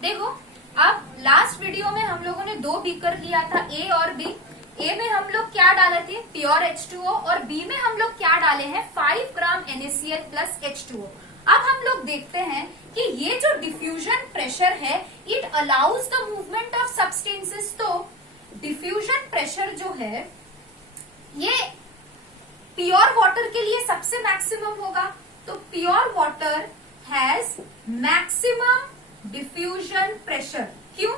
देखो, अब last video में हम लोगों ने 2 बीकर लिया था, ए और बी। ए में हम लोग क्या डाले थे, प्योर H2O, और बी में हम लोग क्या डाले हैं, 5 ग्राम NaCl प्लस H2O। अब हम लोग देखते हैं कि ये जो डिफ्यूजन प्रेशर है, it allows the movement of substances. तो डिफ्यूजन प्रेशर जो है ये प्योर वाटर के लिए सबसे मैक्सिमम होगा। तो pure water has maximum diffusion pressure. क्यों?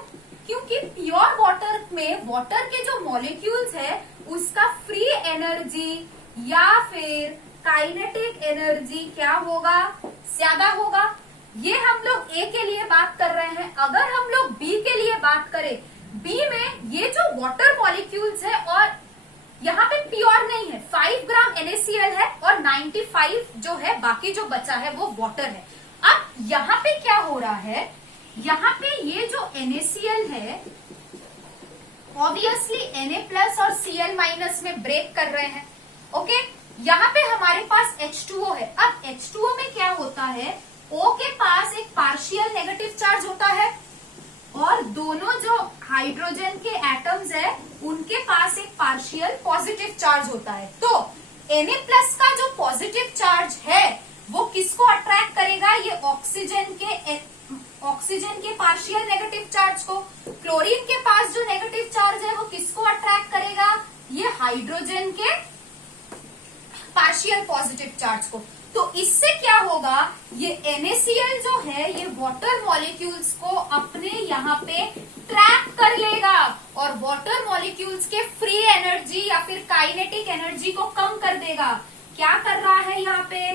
क्योंकि प्योर वाटर में वाटर के जो मॉलिक्यूल्स है उसका फ्री एनर्जी या फिर काइनेटिक एनर्जी क्या होगा, ज्यादा होगा। ये हम लोग ए के लिए बात कर रहे हैं। अगर हम लोग बी के लिए बात करें, बी में ये जो वाटर मॉलिक्यूल्स है और यहाँ पे प्योर नहीं है, 5 ग्राम NaCl है और 95 जो है बाकी जो बचा है वो वाटर है। अब यहाँ पे क्या हो रहा है, यहाँ पे ये जो NaCl है ऑब्वियसली Na प्लस और Cl माइनस में ब्रेक कर रहे हैं। ओके, यहाँ पे हमारे पास H2O है। अब H2O में क्या होता है, O के पास एक पार्शियल नेगेटिव चार्ज होता है और दोनों जो हाइड्रोजन के एटम्स है उनके पास एक पार्शियल पॉजिटिव चार्ज होता है। तो Na प्लस का जो पॉजिटिव चार्ज है वो किसको अट्रैक्ट करेगा, ये ऑक्सीजन के पार्शियल नेगेटिव चार्ज को। क्लोरीन के पास जो नेगेटिव चार्ज है वो किसको अट्रैक्ट करेगा, ये हाइड्रोजन के पार्शियल पॉजिटिव चार्ज को। तो इससे क्या होगा, ये NaCl जो है ये वाटर मॉलिक्यूल्स को अपने यहाँ पे ट्रैप कर लेगा और वाटर मॉलिक्यूल्स के फ्री एनर्जी या फिर काइनेटिक एनर्जी को कम कर देगा। क्या कर रहा है, यहाँ पे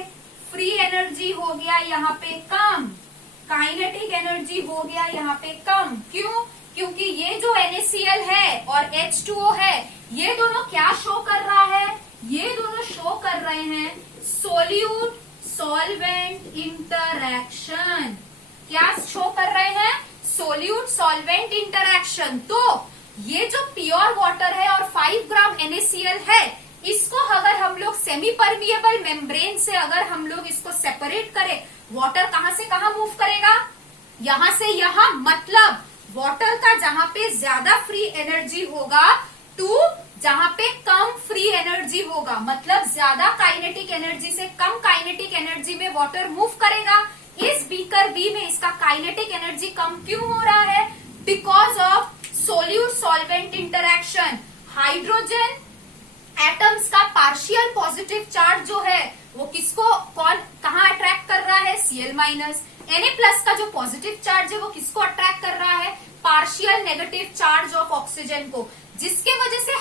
फ्री एनर्जी हो गया यहाँ पे कम, काइनेटिक एनर्जी हो गया यहाँ पे कम। क्यों? क्योंकि ये जो NaCl है और H2O है ये दोनों क्या शो कर रहा है, ये दोनों शो कर रहे हैं सोल्यूट सॉल्वेंट इंटरैक्शन। क्या शो कर रहे हैं, सोल्यूट सॉल्वेंट इंटरैक्शन। तो ये जो प्योर वाटर है और 5 ग्राम NaCl है, इसको अगर हम लोग सेमी परमिएबल मेम्ब्रेन से अगर हम लोग इसको सेपरेट करें, वाटर कहां से कहां मूव करेगा, यहां से यहां। मतलब वाटर का जहां पे ज्यादा फ्री एनर्जी होगा टू जहां पे कम फ्री एनर्जी होगा, मतलब ज्यादा काइनेटिक एनर्जी से कम काइनेटिक एनर्जी में वाटर मूव करेगा। इस बीकर बी में इसका काइनेटिक एनर्जी कम क्यों हो रहा है, because of solute solvent interaction. Hydrogen atoms का पार्शियल पॉजिटिव चार्ज जो है वो किसको कहां अट्रैक्ट कर रहा है, Cl माइनस। Na प्लस का जो पॉजिटिव चार्ज है वो किसको अट्रैक्ट कर रहा है, partial negative charge of oxygen को, जिसके वजह से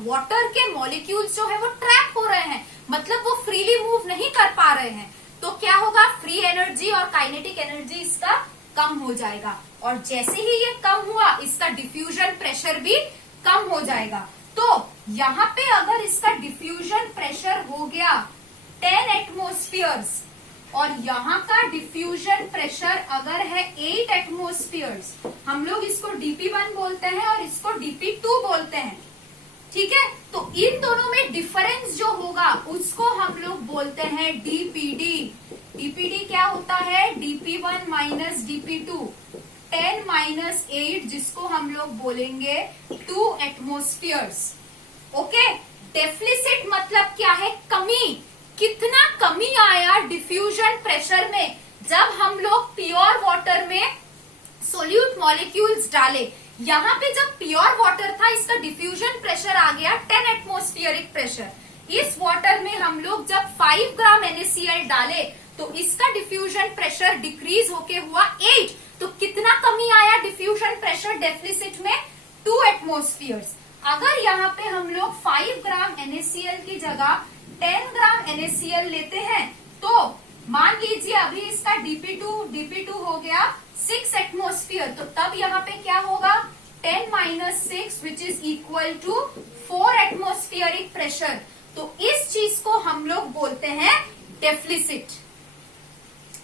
वाटर के मॉलिक्यूल्स जो है वो ट्रैप हो रहे हैं, मतलब वो फ्रीली मूव नहीं कर पा रहे हैं। तो क्या होगा, फ्री एनर्जी और काइनेटिक एनर्जी इसका कम हो जाएगा और जैसे ही ये कम हुआ इसका डिफ्यूजन प्रेशर भी कम हो जाएगा। तो यहाँ पे अगर इसका डिफ्यूजन प्रेशर हो गया 10 एटमोस्फियर्स और यहाँ का डिफ्यूजन प्रेशर अगर है 8 एटमोस्फियर्स, हम लोग इसको dp1 बोलते हैं और इसको dp2 बोलते हैं। ठीक है, तो इन दोनों में डिफरेंस जो होगा उसको हम लोग बोलते हैं dpd। dpd क्या होता है, dp1 माइनस dp2, 10 माइनस 8 जिसको हम लोग बोलेंगे 2 एटमोस्फियर्स। ओके, डेफिसिट मतलब क्या है, कमी। कितना कमी आया डिफ्यूजन प्रेशर में जब हम लोग प्योर वाटर में सोल्यूट मॉलिक्यूल्स डाले। यहाँ पे जब प्योर वाटर था इसका डिफ्यूजन प्रेशर आ गया 10 एटमोस्फियरिक प्रेशर। इस वाटर में हम लोग जब 5 ग्राम NaCl डाले तो इसका डिफ्यूजन प्रेशर डिक्रीज होके हुआ 8। तो कितना कमी आया डिफ्यूजन प्रेशर डेफिसिट में, 2 एटमोस्फियर्स। अगर यहाँ पे हम लोग 5 ग्राम NaCl की जगह 10 ग्राम NaCl लेते हैं तो मान लीजिए अभी इसका dp2 हो गया 6 एटमोस्फियर। तो तब यहाँ पे क्या होगा, 10 माइनस 6 which is equal to 4 atmospheric pressure. तो इस चीज को हम लोग बोलते हैं डेफिसिट।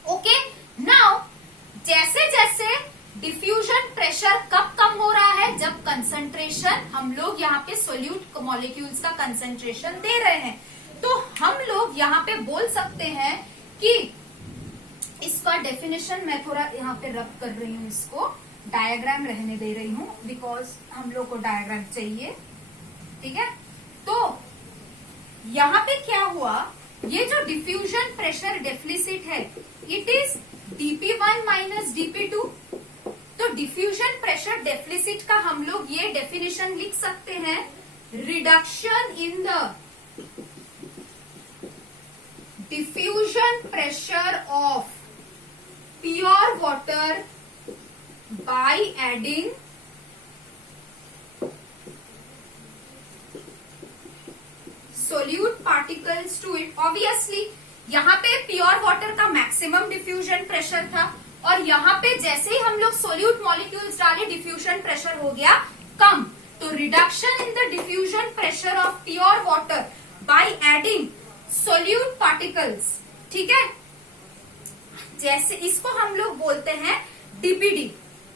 ओके, नाउ जैसे जैसे डिफ्यूजन प्रेशर कब कम हो रहा है, जब कंसंट्रेशन हम लोग यहाँ पे सोल्यूट मॉलिक्यूल्स का कंसंट्रेशन दे रहे हैं। तो हम लोग यहाँ पे बोल सकते हैं कि इस इसका डेफिनेशन मैं थोड़ा यहाँ पे रब कर रही हूँ, इसको डायग्राम रहने दे रही हूँ बिकॉज हम लोग को डायग्राम चाहिए, ठीक है। तो यहाँ पे क्या हुआ, ये जो डिफ्यूजन प्रेशर डेफिसिट है it is dp1 minus dp2। तो डिफ्यूजन प्रेशर डेफिसिट का हम लोग ये डेफिनेशन लिख सकते हैं, reduction in the diffusion pressure of pure water by adding solute particles to it. Obviously यहाँ पे प्योर वाटर का मैक्सिमम डिफ्यूजन प्रेशर था और यहाँ पे जैसे ही हम लोग सोल्यूट मॉलिक्यूल्स डाले डिफ्यूजन प्रेशर हो गया कम। तो reduction in the diffusion pressure of pure water by adding solute particles, ठीक है। जैसे इसको हम लोग बोलते हैं डीपीडी,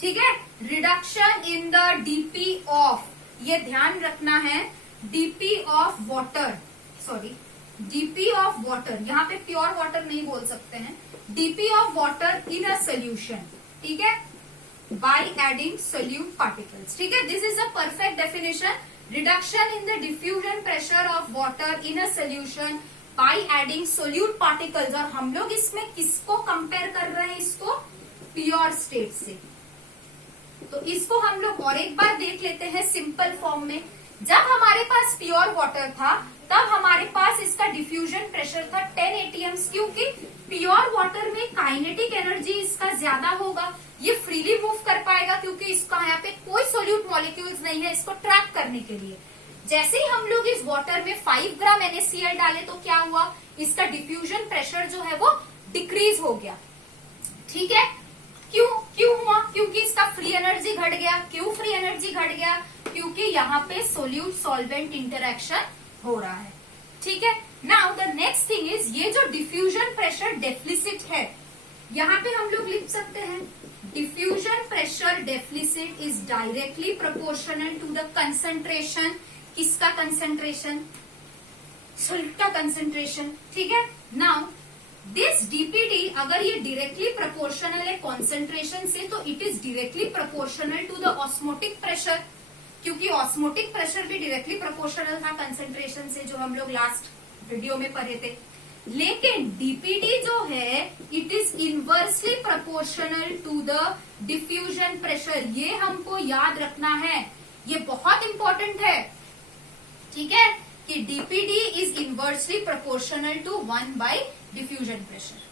ठीक है, reduction in the DP of, ये ध्यान रखना है, DP of water, sorry DP of water, यहाँ पे प्योर वाटर नहीं बोल सकते हैं, DP of water in a solution, ठीक है, बाय एडिंग सोल्यूट पार्टिकल्स, ठीक है। This is a perfect definition, reduction in the diffusion pressure of water in a solution bye adding solute particles. और हम लोग इसमें किसको कंपेयर कर रहे हैं, इसको प्योर स्टेट से। तो इसको हम लोग और एक बार देख लेते हैं सिंपल फॉर्म में। जब हमारे पास प्योर वाटर था तब हमारे पास इसका डिफ्यूजन प्रेशर था 10 atms, क्योंकि प्योर वाटर में काइनेटिक एनर्जी इसका ज्यादा होगा, ये फ्रीली मूव कर पाएगा क्योंकि इसका यहाँ पे कोई सोल्यूट मॉलिक्यूल्स नहीं है इसको ट्रैप करने के लिए। जैसे ही हम लोग इस वाटर में 5 ग्राम NaCl डाले तो क्या हुआ, इसका डिफ्यूजन प्रेशर जो है वो डिक्रीज हो गया, ठीक है। क्यों हुआ, क्योंकि इसका फ्री एनर्जी घट गया। क्यों फ्री एनर्जी घट गया, क्योंकि यहाँ पे सोल्यूट सॉल्वेंट इंटरेक्शन हो रहा है, ठीक है। Now the next thing is, ये जो डिफ्यूजन प्रेशर डेफिसिट है यहाँ पे हम लोग लिख सकते हैं, diffusion pressure deficit is directly proportional to the concentration, किसका कंसंट्रेशन, सोल्यूट का कंसंट्रेशन, ठीक है। नाउ दिस डीपीडी अगर ये डायरेक्टली प्रोपोर्शनल है कॉन्सेंट्रेशन से तो it is directly proportional to the osmotic pressure, क्योंकि ऑस्मोटिक प्रेशर भी डायरेक्टली प्रोपोर्शनल था कंसेंट्रेशन से, जो हम लोग लास्ट वीडियो में पढ़े थे। लेकिन डीपीडी जो है it is inversely proportional to the diffusion pressure, ये हमको याद रखना है, ये बहुत इंपॉर्टेंट है, ठीक है, कि DPD is inversely proportional to 1 by diffusion pressure.